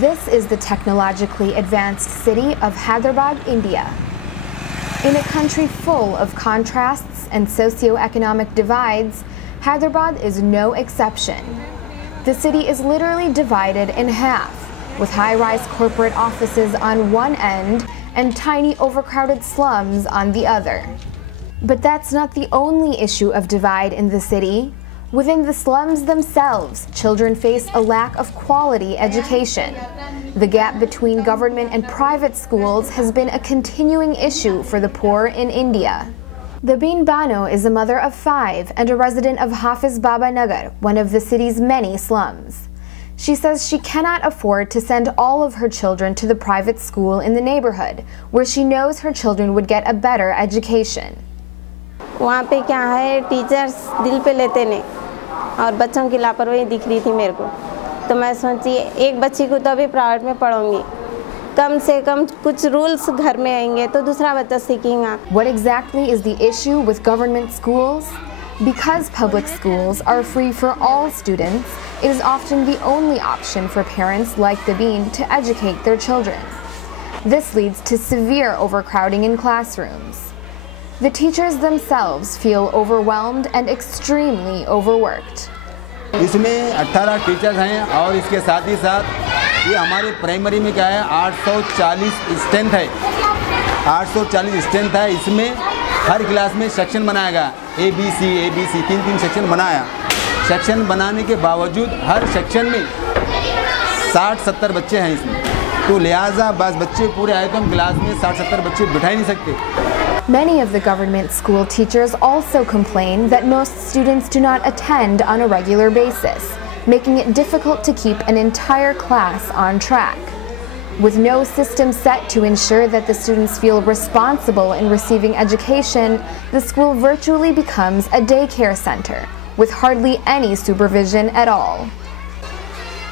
This is the technologically advanced city of Hyderabad, India. In a country full of contrasts and socio-economic divides, Hyderabad is no exception. The city is literally divided in half, with high-rise corporate offices on one end and tiny overcrowded slums on the other. But that's not the only issue of divide in the city. Within the slums themselves, children face a lack of quality education. The gap between government and private schools has been a continuing issue for the poor in India. Dabeen Bano is a mother of 5 and a resident of Hafiz Baba Nagar, one of the city's many slums. She says she cannot afford to send all of her children to the private school in the neighborhood, where she knows her children would get a better education. वहाँ पे क्या है, teachers दिल पे लेते नहीं और बच्चों की लापरवाही दिख रही थी मेरे को, तो मैं सोची एक बच्ची को तो अभी प्राइवेट में पढ़ाऊंगी, कम से कम कुछ रूल्स घर में आएंगे तो दूसरा बच्चा सीखेगा. What exactly is the issue with government schools? Because public schools are free for all students, it is often the only option for parents like Dabeen to educate their children. This leads to severe overcrowding in classrooms. The teachers themselves feel overwhelmed and extremely overworked. इसमें 18 teachers हैं और इसके साथ ही साथ ये हमारे primary में क्या है 840 स्ट्रेंथ है, 840 स्ट्रेंथ है. इसमें हर क्लास में सेक्शन बनाया गया, ABC 3 सेक्शन बनाया. सेक्शन बनाने के बावजूद हर सेक्शन में 60-70 बच्चे हैं इसमें, तो लिहाजा बस बच्चे पूरे आए तो हम क्लास में 60-70 बच्चे बिठा ही नहीं सकते. Many of the government school teachers also complain that most students do not attend on a regular basis, making it difficult to keep an entire class on track. With no system set to ensure that the students feel responsible in receiving education, the school virtually becomes a daycare center, with hardly any supervision at all.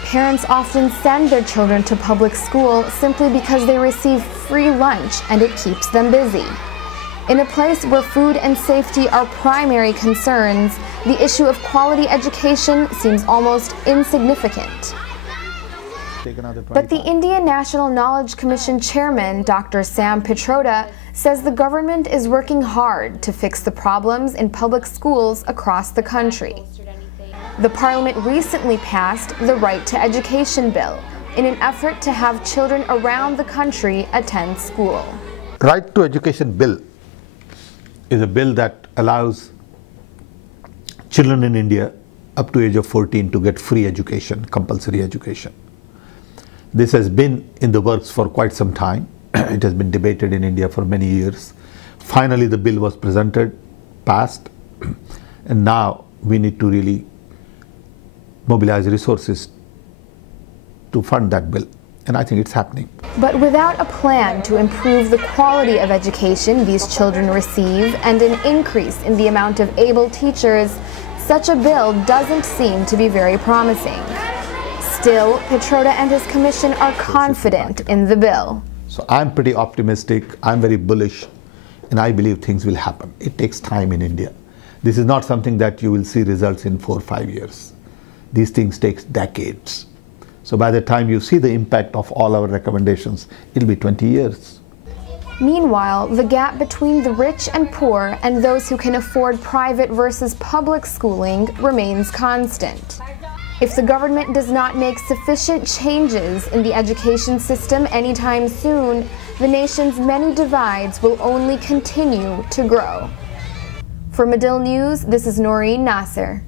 Parents often send their children to public school simply because they receive free lunch and it keeps them busy. In a place where food and safety are primary concerns, the issue of quality education seems almost insignificant. But the Indian National Knowledge Commission chairman, Dr. Sam Pitroda, says the government is working hard to fix the problems in public schools across the country. The parliament recently passed the Right to Education Bill in an effort to have children around the country attend school. Right to Education Bill is a bill that allows children in India up to age of 14 to get free education, compulsory education. This has been in the works for quite some time. It has been debated in India for many years. Finally, the bill was presented, passed, and now we need to really mobilize resources to fund that bill. And I think it's happening. But without a plan to improve the quality of education these children receive and an increase in the amount of able teachers, such a bill doesn't seem to be very promising. Still, Pitroda and his commission are confident in the bill. So I'm pretty optimistic, I'm very bullish, and I believe things will happen. It takes time in India. This is not something that you will see results in 4 or 5 years. These things take decades. So by the time you see the impact of all our recommendations, it'll be 20 years. Meanwhile, the gap between the rich and poor and those who can afford private versus public schooling remains constant. If the government does not make sufficient changes in the education system anytime soon, the nation's many divides will only continue to grow. For Medill News, this is Noreen Nasir.